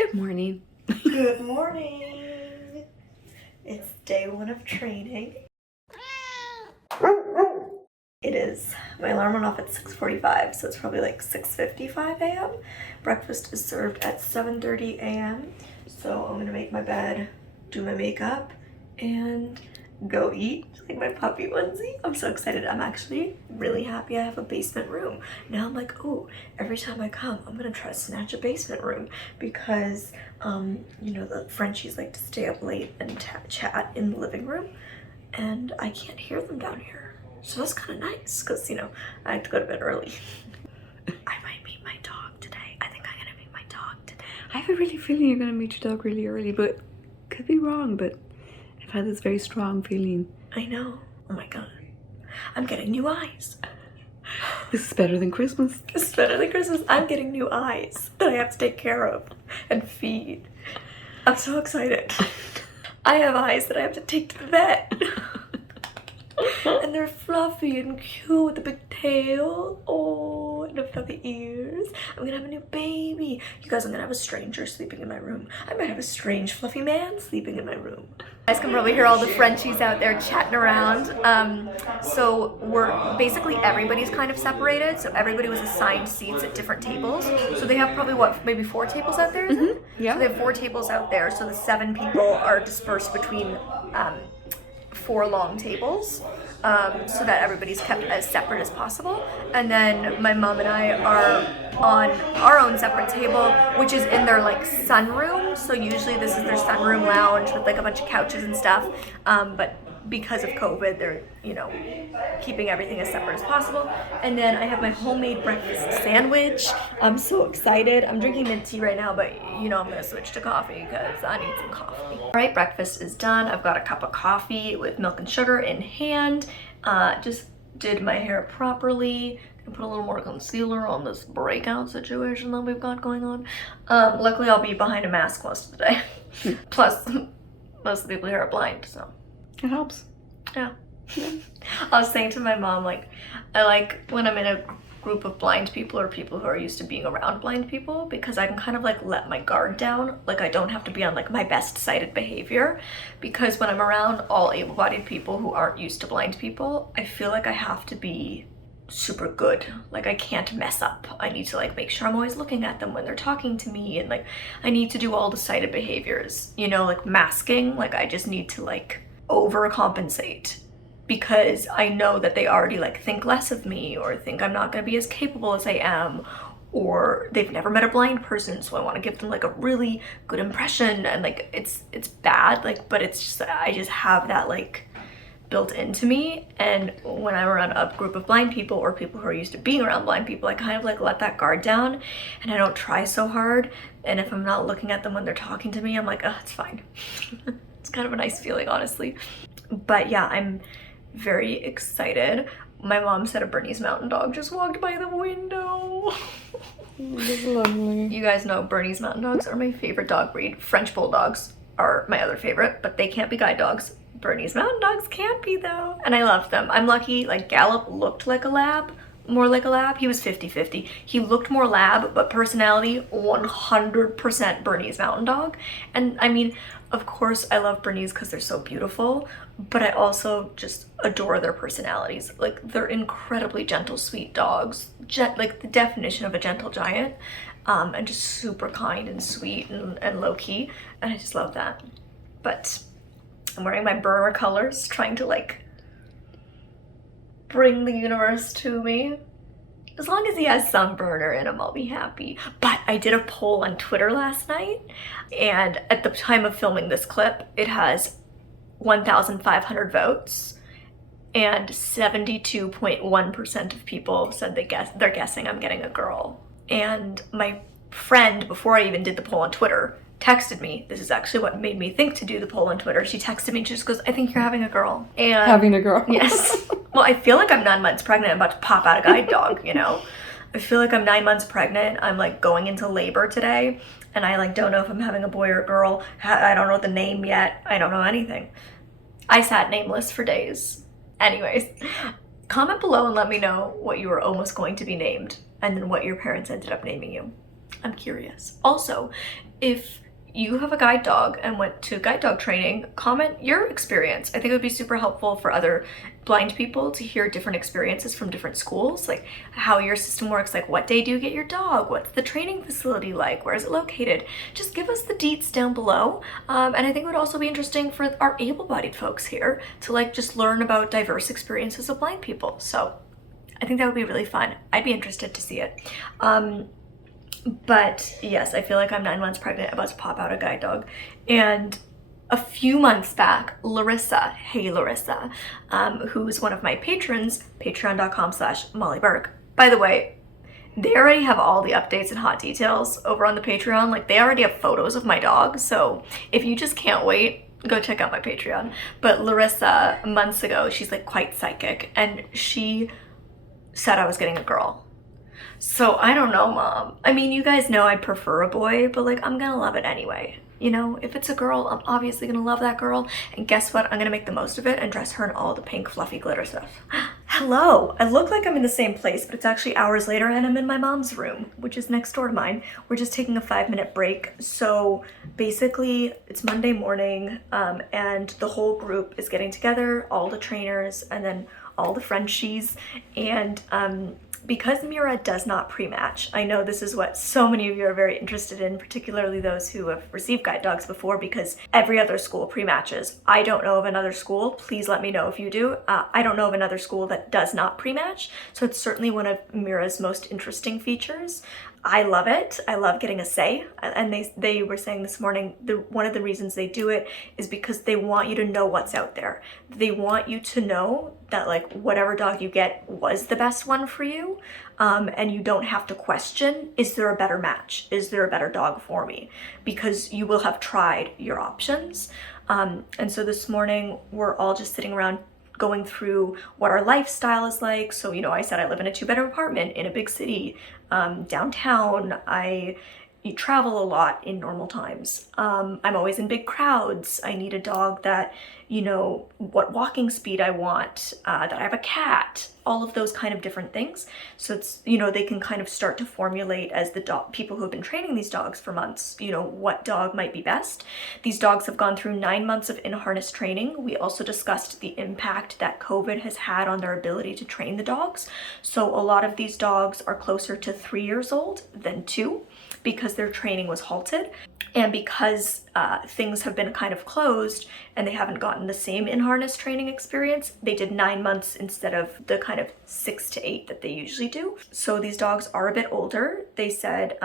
Good morning. Good morning. It's day one of training. It is. My alarm went off at 6:45, so it's probably like 6:55 a.m. Breakfast is served at 7:30 a.m. So I'm gonna make my bed, do my makeup, and go eat like my puppy onesie. I'm so excited. I'm actually really happy I have a basement room. Now I'm like, oh, every time I come, I'm gonna try to snatch a basement room because, you know, the Frenchies like to stay up late and chat in the living room, and I can't hear them down here. So that's kind of nice because, you know, I have to go to bed early. I might meet my dog today. I think I'm gonna meet my dog today. I have a really feeling you're gonna meet your dog really early, but could be wrong, but I've had this very strong feeling. I know. Oh my god. I'm getting new eyes. This is better than Christmas. This is better than Christmas. I'm getting new eyes that I have to take care of and feed. I'm so excited. I have eyes that I have to take to the vet. And they're fluffy and cute with a big tail. Oh, and the fluffy ears. I'm gonna have a new baby. You guys, I'm gonna have a stranger sleeping in my room. I might have a strange fluffy man sleeping in my room. You guys can probably hear all the Frenchies out there chatting around. So we're basically, everybody's kind of separated. So everybody was assigned seats at different tables. So they have probably what, maybe 4 tables out there? Yeah. So they have 4 tables out there. So the 7 people are dispersed between 4 long tables, so that everybody's kept as separate as possible. And then my mom and I are on our own separate table, which is in their like sunroom. So usually this is their sunroom lounge with like a bunch of couches and stuff. But because of COVID, they're, you know, keeping everything as separate as possible. And then I have my homemade breakfast sandwich. I'm so excited. I'm drinking mint tea right now, but you know I'm gonna switch to coffee because I need some coffee. All right, breakfast is done. I've got a cup of coffee with milk and sugar in hand. Just did my hair properly. Gonna put a little more concealer on this breakout situation that we've got going on. Luckily I'll be behind a mask most of the day. Plus, most of the people here are blind, so. It helps. Yeah. I was saying to my mom, like, I like when I'm in a group of blind people or people who are used to being around blind people, because I can kind of like let my guard down. Like I don't have to be on like my best sighted behavior, because when I'm around all able-bodied people who aren't used to blind people, I feel like I have to be super good. Like I can't mess up. I need to like make sure I'm always looking at them when they're talking to me, and like I need to do all the sighted behaviors, you know, like masking. Like I just need to like overcompensate because I know that they already like think less of me or think I'm not going to be as capable as I am, or they've never met a blind person, so I want to give them like a really good impression. And like it's bad, like, but it's just, I just have that like built into me. And when I'm around a group of blind people or people who are used to being around blind people, I kind of like let that guard down and I don't try so hard. And if I'm not looking at them when they're talking to me, I'm like, oh, it's fine. It's kind of a nice feeling, honestly. But yeah, I'm very excited. My mom said a Bernese Mountain Dog just walked by the window. It's lovely. You guys know Bernese Mountain Dogs are my favorite dog breed. French Bulldogs are my other favorite, but they can't be guide dogs. Bernese Mountain Dogs can't be though. And I love them. I'm lucky, like Gallop looked like a lab, more like a lab. He was 50-50. He looked more lab, but personality 100% Bernese Mountain Dog. And I mean, of course I love Bernese because they're so beautiful, but I also just adore their personalities. Like they're incredibly gentle, sweet dogs, like the definition of a gentle giant, and just super kind and sweet and low-key, and I just love that. But I'm wearing my burner colors, trying to like bring the universe to me. As long as he has some burner in him, I'll be happy. But I did a poll on Twitter last night, and at the time of filming this clip, it has 1,500 votes, and 72.1% of people said they're guessing I'm getting a girl. And my friend, before I even did the poll on Twitter, texted me. This is actually what made me think to do the poll on Twitter. She texted me and she just goes, I think you're having a girl. And Having a girl. Yes. Well, I feel like I'm 9 months pregnant. I'm about to pop out a guide dog, you know? I feel like I'm 9 months pregnant. I'm like going into labor today, and I like don't know if I'm having a boy or a girl. I don't know the name yet. I don't know anything. I sat nameless for days. Anyways, comment below and let me know what you were almost going to be named and then what your parents ended up naming you. I'm curious. Also, if you have a guide dog and went to guide dog training, comment your experience. I think it would be super helpful for other blind people to hear different experiences from different schools, like how your system works, like what day do you get your dog, what's the training facility like, where is it located. Just give us the deets down below. And I think it would also be interesting for our able-bodied folks here to like just learn about diverse experiences of blind people. So I think that would be really fun. I'd be interested to see it. But yes, I feel like I'm 9 months pregnant, about to pop out a guide dog. And a few months back, Larissa, hey Larissa, who's one of my patrons, patreon.com/mollyburke. By the way, they already have all the updates and hot details over on the Patreon. Like they already have photos of my dog. So if you just can't wait, go check out my Patreon. But Larissa, months ago, she's like quite psychic, and she said I was getting a girl. So I don't know, Mom. I mean, you guys know I'd prefer a boy, but like I'm gonna love it anyway. You know, if it's a girl, I'm obviously gonna love that girl. And guess what? I'm gonna make the most of it and dress her in all the pink fluffy glitter stuff. Hello! I look like I'm in the same place, but it's actually hours later and I'm in my mom's room, which is next door to mine. We're just taking a 5-minute break. So basically it's Monday morning, and the whole group is getting together, all the trainers and then all the Frenchies, and because Mira does not pre-match, I know this is what so many of you are very interested in, particularly those who have received guide dogs before, because every other school pre-matches. I don't know of another school, please let me know if you do. I don't know of another school that does not pre-match, so it's certainly one of Mira's most interesting features. I love it. I love getting a say. And they were saying this morning, one of the reasons they do it is because they want you to know what's out there. They want you to know that like whatever dog you get was the best one for you. And you don't have to question, is there a better match? Is there a better dog for me? Because you will have tried your options. And so this morning we're all just sitting around going through what our lifestyle is like. So, you know, I said I live in a 2-bedroom apartment in a big city, downtown. You travel a lot in normal times. I'm always in big crowds. I need a dog that, you know, what walking speed I want, that I have a cat, all of those kind of different things. So it's, you know, they can kind of start to formulate as the people who have been training these dogs for months, you know, what dog might be best. These dogs have gone through 9 months of in-harness training. We also discussed the impact that COVID has had on their ability to train the dogs. So a lot of these dogs are closer to 3 years old than 2. Because their training was halted, and because things have been kind of closed and they haven't gotten the same in-harness training experience, they did 9 months instead of the kind of 6 to 8 that they usually do. So these dogs are a bit older. They said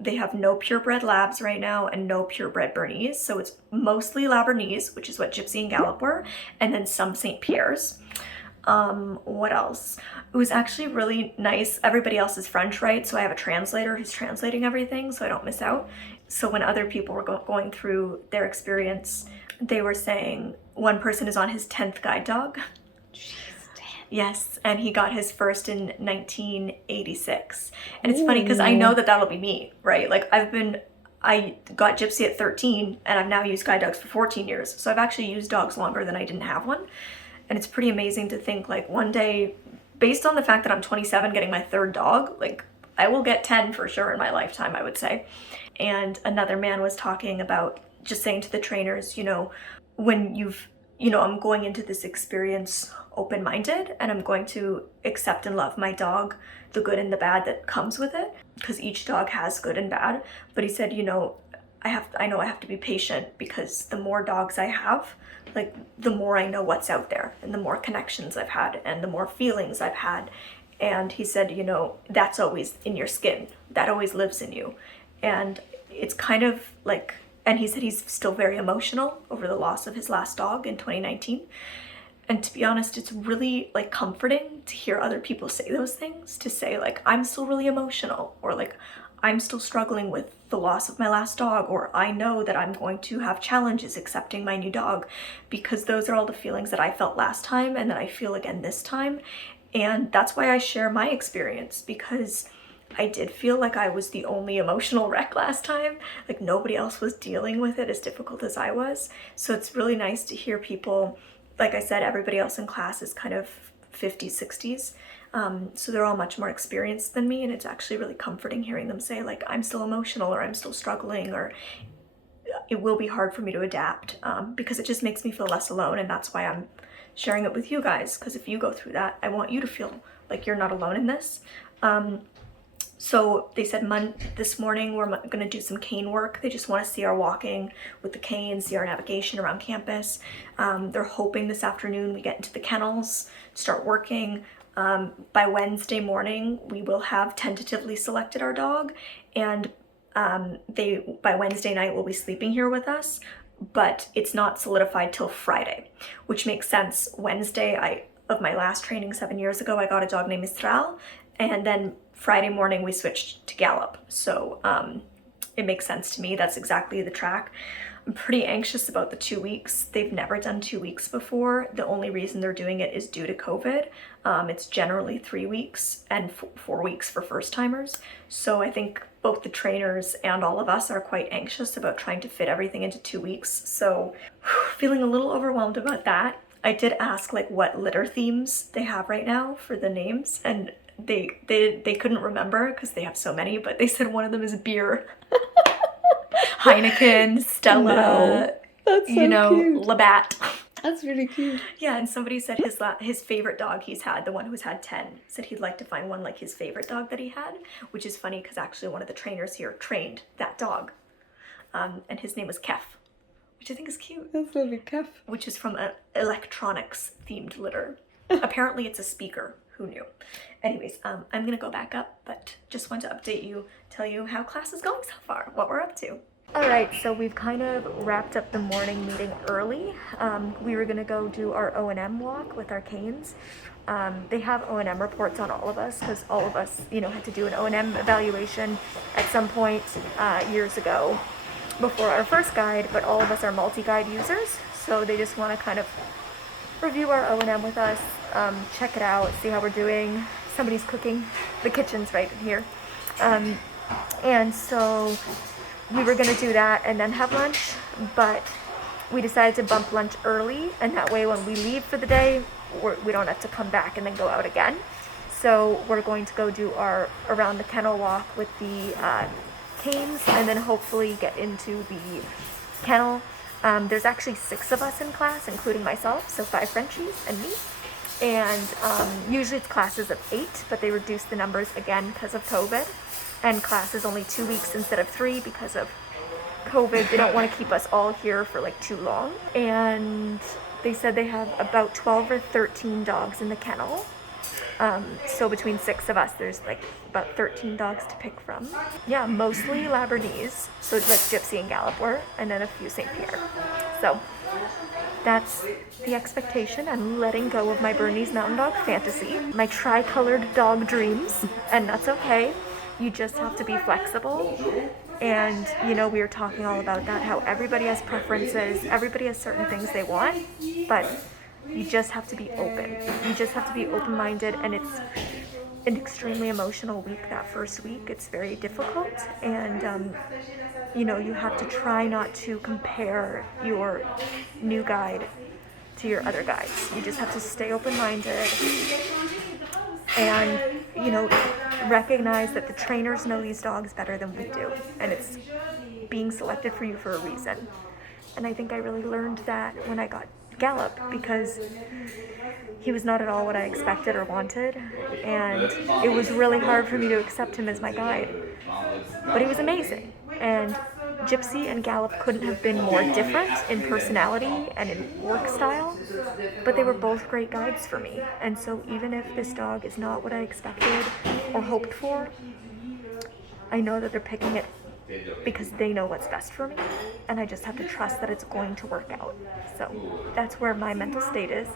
they have no purebred Labs right now and no purebred Bernese. So it's mostly Labernese, which is what Gypsy and Gallop were, and then some Saint Pierres. What else? It was actually really nice. Everybody else is French, right? So I have a translator who's translating everything so I don't miss out. So when other people were going through their experience, they were saying one person is on his 10th guide dog. Jeez, yes, and he got his first in 1986. And it's funny because I know that that'll be me, right? Like I got Gypsy at 13 and I've now used guide dogs for 14 years. So I've actually used dogs longer than I didn't have one. And it's pretty amazing to think like one day, based on the fact that I'm 27 getting my 3rd dog, like I will get 10 for sure in my lifetime, I would say. And another man was talking about just saying to the trainers, you know, when I'm going into this experience open-minded and I'm going to accept and love my dog, the good and the bad that comes with it, because each dog has good and bad. But he said, you know, I know I have to be patient because the more dogs I have, like the more I know what's out there and the more connections I've had and the more feelings I've had. And he said, you know, that's always in your skin. That always lives in you. And it's kind of like, and he said he's still very emotional over the loss of his last dog in 2019. And to be honest, it's really like comforting to hear other people say those things, to say like, I'm still really emotional, or like, I'm still struggling with the loss of my last dog, or I know that I'm going to have challenges accepting my new dog, because those are all the feelings that I felt last time and that I feel again this time. And that's why I share my experience, because I did feel like I was the only emotional wreck last time. Like nobody else was dealing with it as difficult as I was. So it's really nice to hear people, like I said, everybody else in class is kind of 50s, 60s. So they're all much more experienced than me, and it's actually really comforting hearing them say like, I'm still emotional, or I'm still struggling, or it will be hard for me to adapt, because it just makes me feel less alone. And that's why I'm sharing it with you guys, because if you go through that, I want you to feel like you're not alone in this. So they said this morning we're going to do some cane work. They just want to see our walking with the cane, see our navigation around campus. They're hoping this afternoon we get into the kennels, start working. By Wednesday morning, we will have tentatively selected our dog, and by Wednesday night will be sleeping here with us, but it's not solidified till Friday, which makes sense. Wednesday of my last training 7 years ago, I got a dog named Mistral, and then Friday morning we switched to Gallop. So it makes sense to me. That's exactly the track. I'm pretty anxious about the 2 weeks. They've never done 2 weeks before. The only reason they're doing it is due to COVID. It's generally 3 weeks and 4 weeks for first timers. So I think both the trainers and all of us are quite anxious about trying to fit everything into 2 weeks. So feeling a little overwhelmed about that. I did ask like what litter themes they have right now for the names, and they couldn't remember because they have so many, but they said one of them is beer. Heineken, Stella, No, that's so cute. Labatt. That's really cute. Yeah, and somebody said his favorite dog he's had, the one who's had 10, said he'd like to find one like his favorite dog that he had, which is funny because actually one of the trainers here trained that dog, and his name was Kef, which I think is cute. That's lovely, Kef. Which is from an electronics themed litter. Apparently it's a speaker. Who knew? Anyways, I'm gonna go back up, but just want to update you, tell you how class is going so far, what we're up to. All right, so we've kind of wrapped up the morning meeting early. We were gonna go do our O&M walk with our canes. They have O&M reports on all of us because all of us, had to do an O&M evaluation at some point years ago before our first guide, but all of us are multi-guide users, so they just want to kind of review our O&M with us, check it out, see how we're doing. Somebody's cooking. The kitchen's right in here. And so we were going to do that and then have lunch, but we decided to bump lunch early, and that way when we leave for the day, we don't have to come back and then go out again. So we're going to go do our around the kennel walk with the canes, and then hopefully get into the kennel. There's actually 6 of us in class, including myself, so 5 Frenchies and me. And usually it's classes of 8, but they reduced the numbers again because of COVID. And class is only 2 weeks instead of 3 because of COVID. They don't want to keep us all here for like too long. And they said they have about 12 or 13 dogs in the kennel. So between 6 of us, there's like about 13 dogs to pick from. Yeah, mostly Labernese, so like Gypsy and Gallop were, and then a few Saint Pierre. So that's the expectation. I'm letting go of my Bernese Mountain Dog fantasy, my tri-colored dog dreams, and that's okay. You just have to be flexible. And we were talking all about that, how everybody has preferences, everybody has certain things they want, but you just have to be open. You just have to be open-minded, and it's an extremely emotional week, that first week. It's very difficult, and you have to try not to compare your new guide to your other guides. You just have to stay open-minded and, recognize that the trainers know these dogs better than we do, and it's being selected for you for a reason. And I think I really learned that when I got Gallop, because he was not at all what I expected or wanted, and it was really hard for me to accept him as my guide. But he was amazing, and Gypsy and Gallop couldn't have been more different in personality and in work style, but they were both great guides for me. And so even if this dog is not what I expected or hoped for, I know that they're picking it because they know what's best for me, and I just have to trust that it's going to work out. So that's where my mental state is.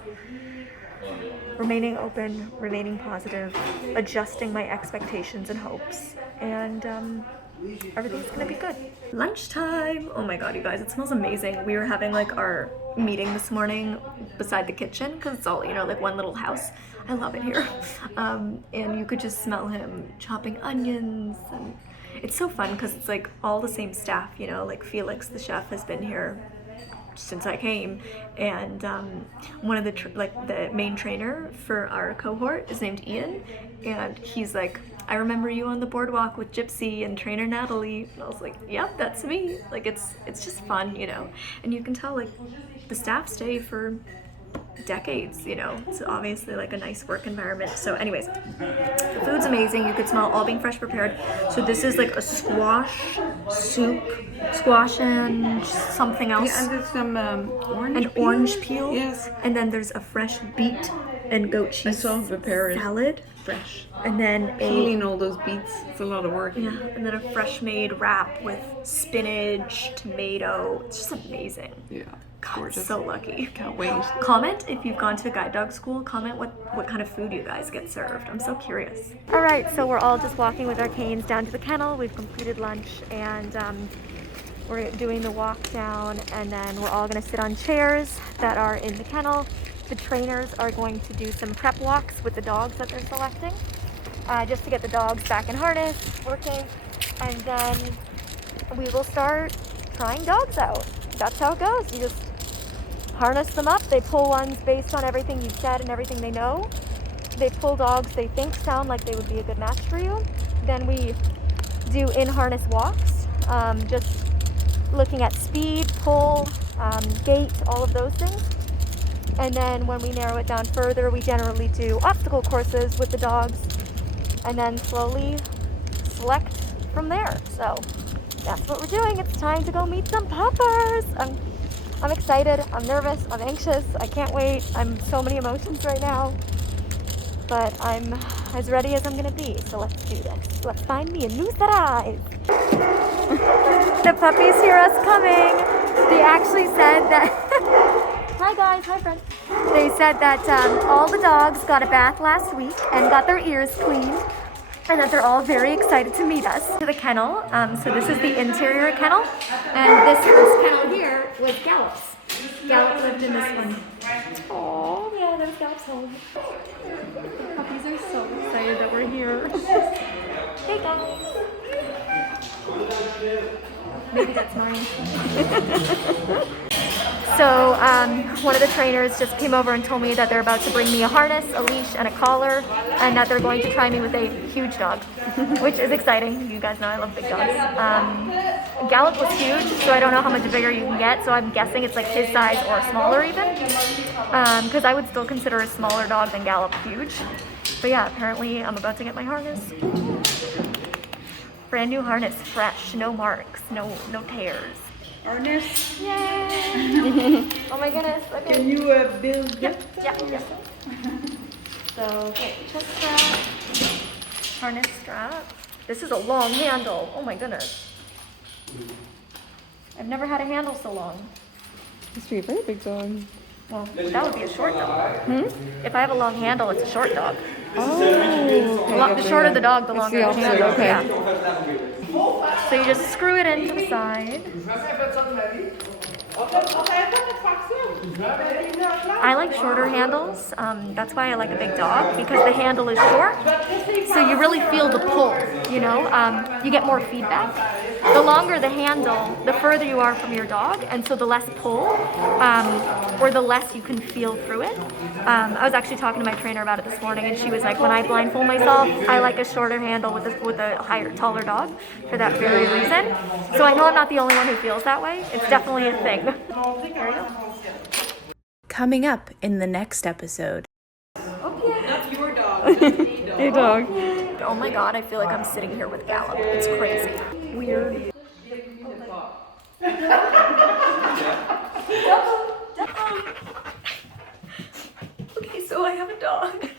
Remaining open, remaining positive, adjusting my expectations and hopes, and everything's gonna be good. Lunchtime! Oh my god, you guys, it smells amazing. We were having like our meeting this morning beside the kitchen because it's all, like one little house. I love it here. And you could just smell him chopping onions, and it's so fun because it's like all the same staff, like Felix, the chef, has been here since I came, and one of the main trainer for our cohort is named Ian, and he's like, I remember you on the boardwalk with Gypsy and trainer Natalie, and I was like, yep, that's me. Like it's just fun, you know, and you can tell like the staff stay for decades, you know. It's obviously like a nice work environment. So anyways, the food's amazing. You could smell all being fresh prepared. So this is like a squash soup, squash and something else. Yeah, and there's some orange peel. Yes. And then there's a fresh beet and goat cheese salad. Fresh. And then Peeling all those beets, it's a lot of work. yeah, and then a fresh made wrap with spinach, tomato. It's just amazing. Yeah. God, Gorgeous. so lucky. Can't wait. Comment if you've gone to a guide dog school. Comment what kind of food you guys get served. I'm so curious. All right, so we're all just walking with our canes down to the kennel. We've completed lunch and we're doing the walk down, and then we're all gonna sit on chairs that are in the kennel. The trainers are going to do some prep walks with the dogs that they're selecting, just to get the dogs back in harness, working, and then we will start trying dogs out. That's how it goes. You just harness them up. They pull ones based on everything you've said and everything they know. They pull dogs they think sound like they would be a good match for you. Then we do in-harness walks, just looking at speed, pull, gait, all of those things. And then when we narrow it down further, we generally do obstacle courses with the dogs and then slowly select from there. So that's what we're doing. It's time to go meet some puppers. I'm excited, I'm nervous, I'm anxious, I can't wait. I'm so many emotions right now, but I'm as ready as I'm gonna be. So let's do this. Let's find me a new set of eyes. The puppies hear us coming. They actually said that hi guys, hi friends. They said that all the dogs got a bath last week and got their ears cleaned, and that they're all very excited to meet us. To the kennel, so this is the interior kennel, and this first kennel here was Gallup's. Gallup lived in this one. Oh yeah, there's Gallup's home. The puppies are so excited that we're here. Hey guys. Maybe that's mine. So one of the trainers just came over and told me that they're about to bring me a harness, a leash, and a collar, and that they're going to try me with a huge dog, which is exciting. You guys know I love big dogs. Gallup was huge, so I don't know how much bigger you can get, so I'm guessing it's like his size or smaller even, because I would still consider a smaller dog than Gallup huge. But yeah, apparently I'm about to get my harness. Brand new harness, fresh, no marks, no tears. Harness. Yay! Oh my goodness. Okay. Can you build Yep. So, okay, chest strap, harness strap. This is a long handle. Oh my goodness. I've never had a handle so long. This would be a very big dog. Well, that would be a short dog. If I have a long handle, it's a short dog. Oh, okay, The shorter the dog, the longer the opposite, handle. okay. Yeah. So you just screw it into the side. I like shorter handles. That's why I like a big dog, because the handle is short, so you really feel the pull, you know? You get more feedback. The longer the handle, the further you are from your dog, and so the less pull, or the less you can feel through it. I was actually talking to my trainer about it this morning, and she was like, when I blindfold myself, I like a shorter handle with a taller dog for that very reason. So I know I'm not the only one who feels that way. It's definitely a thing. There you go. Coming up in the next episode. Okay. That's your dog. Hey dog. Oh my god, I feel like I'm sitting here with Gallup. It's crazy. Weird. Okay, so I have a dog.